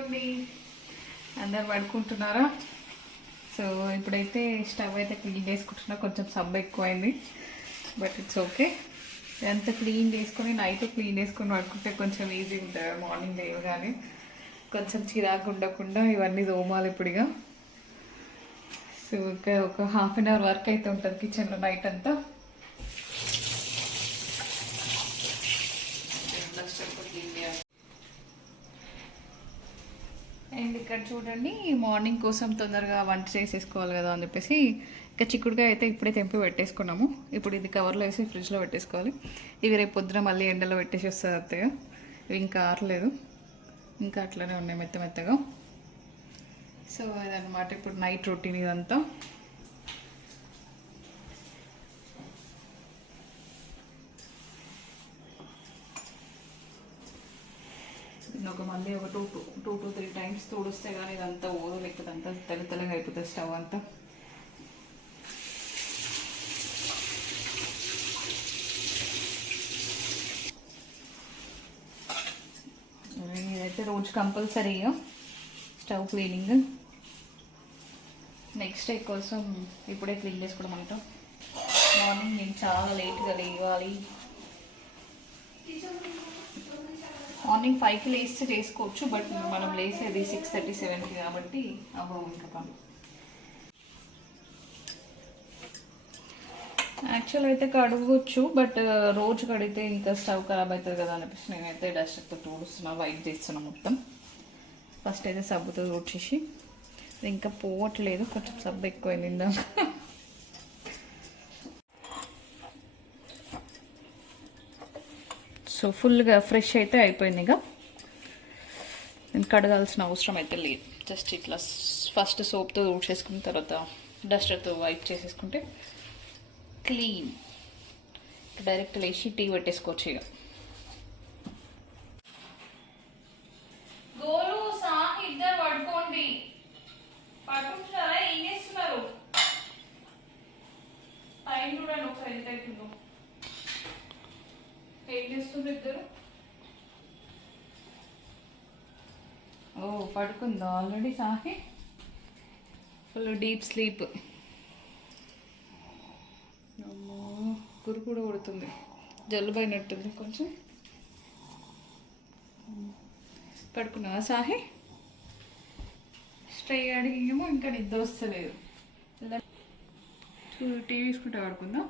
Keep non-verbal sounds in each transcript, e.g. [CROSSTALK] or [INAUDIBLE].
పడుకోండి. అందరు పడుకుంటున్నారా? సో ఇప్పుడైతే స్టవ్ అయితే క్లీన్ చేసుకుంటున్నా. కొంచెం సబ్బు ఎక్కువైంది. But it's okay. ఇదంతా క్లీన్ చేసుకొని నైట్ క్లీన్ చేసుకొని పడుకుంటే కొంచెం ఈజీ ఉంటుంది. మార్నింగ్ లేవగానే కొంచెం చిరాకు ఉండకుండా ఇవన్నీ తోమాలి ఇప్పుడుగా. సో ఇంకా ఒక హాఫ్ అన్ అవర్ వర్క్ అయితే ఉంటుంది కిచెన్లో నైట్ అంతా. ఇక్కడ చూడండి మార్నింగ్ కోసం తొందరగా వంట చేసేసుకోవాలి కదా అని చెప్పేసి ఇంకా చిక్కుడుగా అయితే ఇప్పుడే తెంపి పెట్టేసుకున్నాము. ఇప్పుడు ఇది కవర్లో వేసి ఫ్రిడ్జ్లో పెట్టేసుకోవాలి. ఇవి రేపు పొద్దున మళ్ళీ ఎండలో పెట్టేసి వస్తుంది అత్తయ్య. ఇవి ఇంకా ఆరలేదు. ఇంకా అట్లనే ఉన్నాయి మెత్త మెత్తగా. సో అదనమాట ఇప్పుడు నైట్ రొటీన్ ఇదంతా. ఒక మళ్ళీ ఒక two two two two three times తుడిస్తే కానీ ఇదంతా ఓదు లేకపోతే అంతా తెల్ల తెల్లగా అయిపోతుంది స్టవ్ అంతా. ఇదైతే రోజు compulsory stove cleaning. Next day కోసం ఇప్పుడే క్లీన్ చేసుకోవడం అంటాం. మార్నింగ్ నేను చాలా లేట్గా లేవాలి. మార్నింగ్ ఫైవ్కి లేస్తే చేసుకోవచ్చు బట్ మనం లేసేది సిక్స్ థర్టీ సెవెన్కి కాబట్టి అవ్వవు ఇంకా పని. యాక్చువల్ అయితే కడగవచ్చు బట్ uh, రోజు కడిగితే ఇంకా స్టవ్ ఖరాబ్ అవుతుంది కదా అనిపిస్తుంది. నేనైతే డస్ట్తో తోడుస్తున్నా వైట్ చేస్తున్నా మొత్తం. ఫస్ట్ అయితే సబ్బుతో తుడిచేసి ఇంకా పోవట్లేదు కొంచెం సబ్బు ఎక్కువైంది ఇందాక. సో ఫుల్గా ఫ్రెష్ అయితే అయిపోయింది ఇక. నేను కడగాల్సిన అవసరం అయితే లేదు. జస్ట్ ఇట్లా ఫస్ట్ సోప్తో ఊడ్చేసుకున్న తర్వాత డస్టర్తో వైప్ చేసేసుకుంటే క్లీన్. డైరెక్ట్ లేచి టీ పెట్టేసుకోవచ్చు ఇక. పడుకుంటున్నారా? ఏం చేస్తున్నారు? టైం చూడండి ఒకసారి ఎంత అవుతుందో. ఏం చేస్తుంది ఇద్దరు? ఓ పడుకుందా ఆల్రెడీ సాకి ఫుల్ డీప్ స్లీప్. అమ్మో గురు కూడా కొడుతుంది. జలుబు అయినట్టుంది కొంచెం. పడుకున్నావా సాహి? స్ట్రై అడిగేమో ఇంకా నిద్ర వస్తలేదు. టీవీ చూసుకుంటే పడుకుందా?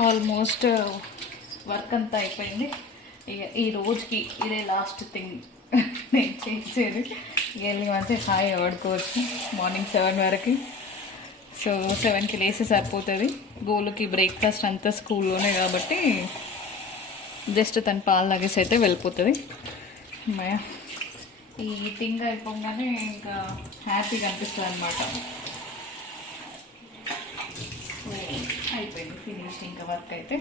ఆల్మోస్ట్ వర్క్ అంతా అయిపోయింది. ఇక ఈ రోజుకి ఇదే లాస్ట్ థింగ్ నేను చేసేది. వెళ్ళి మంచి హాయ్ ఆడుకోవచ్చు మార్నింగ్ సెవెన్ వరకు. సో సెవెన్కి లేసి సరిపోతుంది. గోలుకి బ్రేక్ఫాస్ట్ అంతా స్కూల్లోనే కాబట్టి జస్ట్ తన పాలు నగేసి అయితే వెళ్ళిపోతుంది. అమ్మాయ ఈ థింగ్ అయిపోగానే ఇంకా హ్యాపీగా అనిపిస్తుంది అనమాట సో అయిపోయింది. ఫినిష్ ఇంకా వర్క్ అయితే.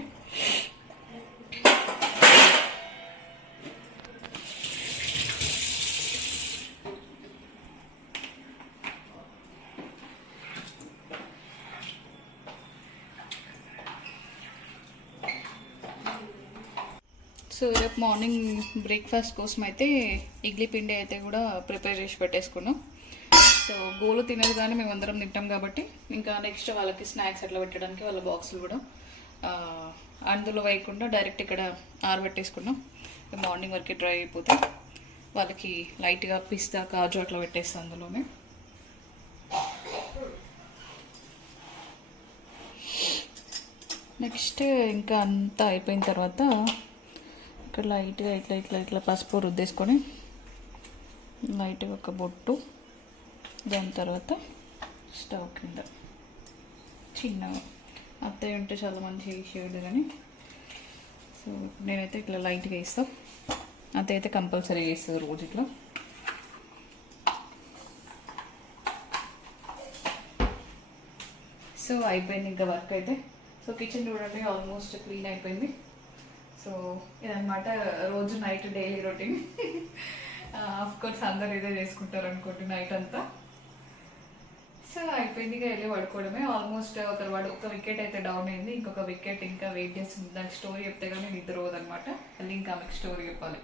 సో రేపు మార్నింగ్ బ్రేక్ఫాస్ట్ కోసం అయితే ఇడ్లీ పిండి అయితే కూడా ప్రిపేర్ చేసి పెట్టేసుకున్నాం. సో గోలు తినదు కానీ మేము అందరం తింటాం కాబట్టి ఇంకా నెక్స్ట్ వాళ్ళకి స్నాక్స్ అట్లా పెట్టడానికి వాళ్ళ బాక్సులు కూడా అందులో వేయకుండా డైరెక్ట్ ఇక్కడ ఆరబెట్టేసుకున్నాం. మార్నింగ్ వరకు డ్రై అయిపోతే వాళ్ళకి లైట్గా పిస్తా కాజు అట్లా పెట్టేస్తాం అందులోనే. నెక్స్ట్ ఇంకా అంతా అయిపోయిన తర్వాత ఇక్కడ లైట్గా ఇట్లా ఇట్లా ఇట్లా పసుపు రుద్దేసుకొని లైట్గా ఒక బొట్టు దాని తర్వాత స్టవ్ కింద. చిన్నగా అత్తయ్య ఉంటే చాలా మంచిగా వేసేవాడు కానీ సో నేనైతే ఇట్లా లైట్గా వేస్తా. అత్తయ్య అయితే కంపల్సరీ వేస్తుంది రోజు ఇట్లా. సో అయిపోయింది ఇంకా వర్క్ అయితే. సో కిచెన్ చూడండి ఆల్మోస్ట్ క్లీన్ అయిపోయింది. సో ఇదనమాట రోజు night daily routine. [LAUGHS] Of course అందరు ఇదే చేసుకుంటారు అనుకోండి నైట్ అంతా. సో అయిపోయింది ఇక వెళ్ళి పడుకోవడమే. ఆల్మోస్ట్ ఒక వాడు ఒక వికెట్ అయితే డౌన్ అయింది. ఇంకొక వికెట్ ఇంకా వెయిట్ చేస్తుంది. దానికి స్టోరీ చెప్తే కానీ నిద్ర పోదనమాట మళ్ళీ ఇంకా ఆమెకు స్టోరీ చెప్పాలి.